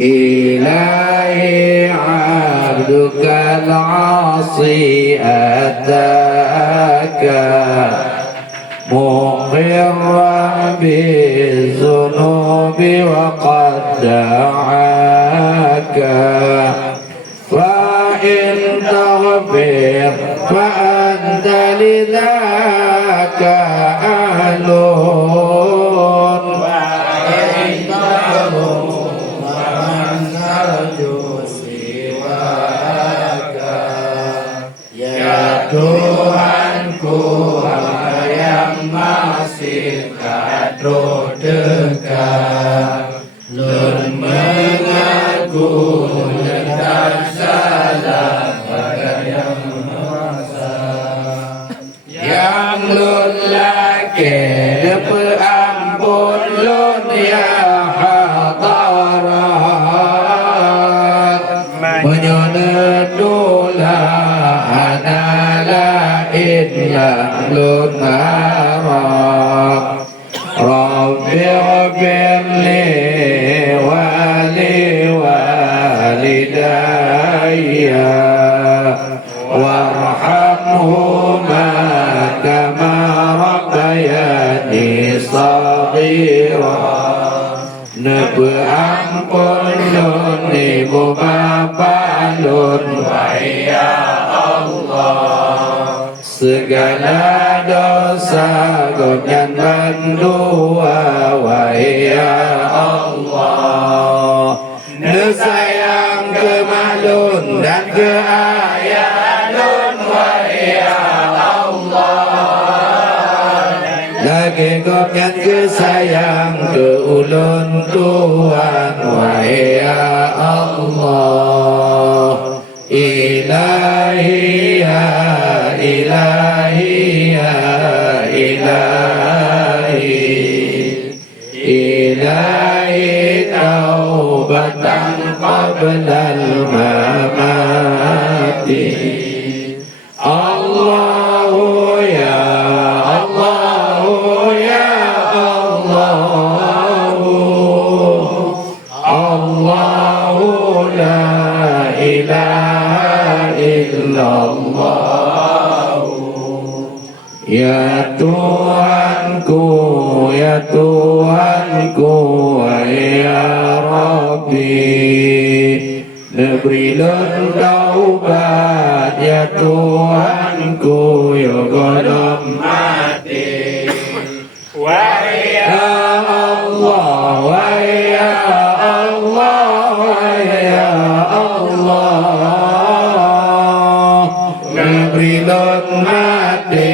إلهي عبدك العاصي أتاك مقرا بالذنوب وقد دعاك فإن تغفر فأنت لذاك أهل Tuhanku yang masih kadro dekat Lun mengaku dan salah pada yang masa Yang lun laki peampun lun ya hadarat Menyonedulah إلا للنار ربي اغفر لي ولوالدي وارحمهما كما ربياني صغيرا Ampun lun ibu bapa lun ya Allah segala dosa dan mendua ya Allah nesayang ke malun dan ke ayah lun ya lagi kopyan ke sayang ke ulun Tuhan ya Allah Ilahi ya Ilahi ya Ilahi Ilahi taubatan qabla al-mamati Allahu ya Allahu la ilaha illallah Ya Tuhanku ya Tuhanku ya Rabbi Berilah taubat ya Tuhanku ya godam mati ya Allah ya Allah ya Allah Berilah mati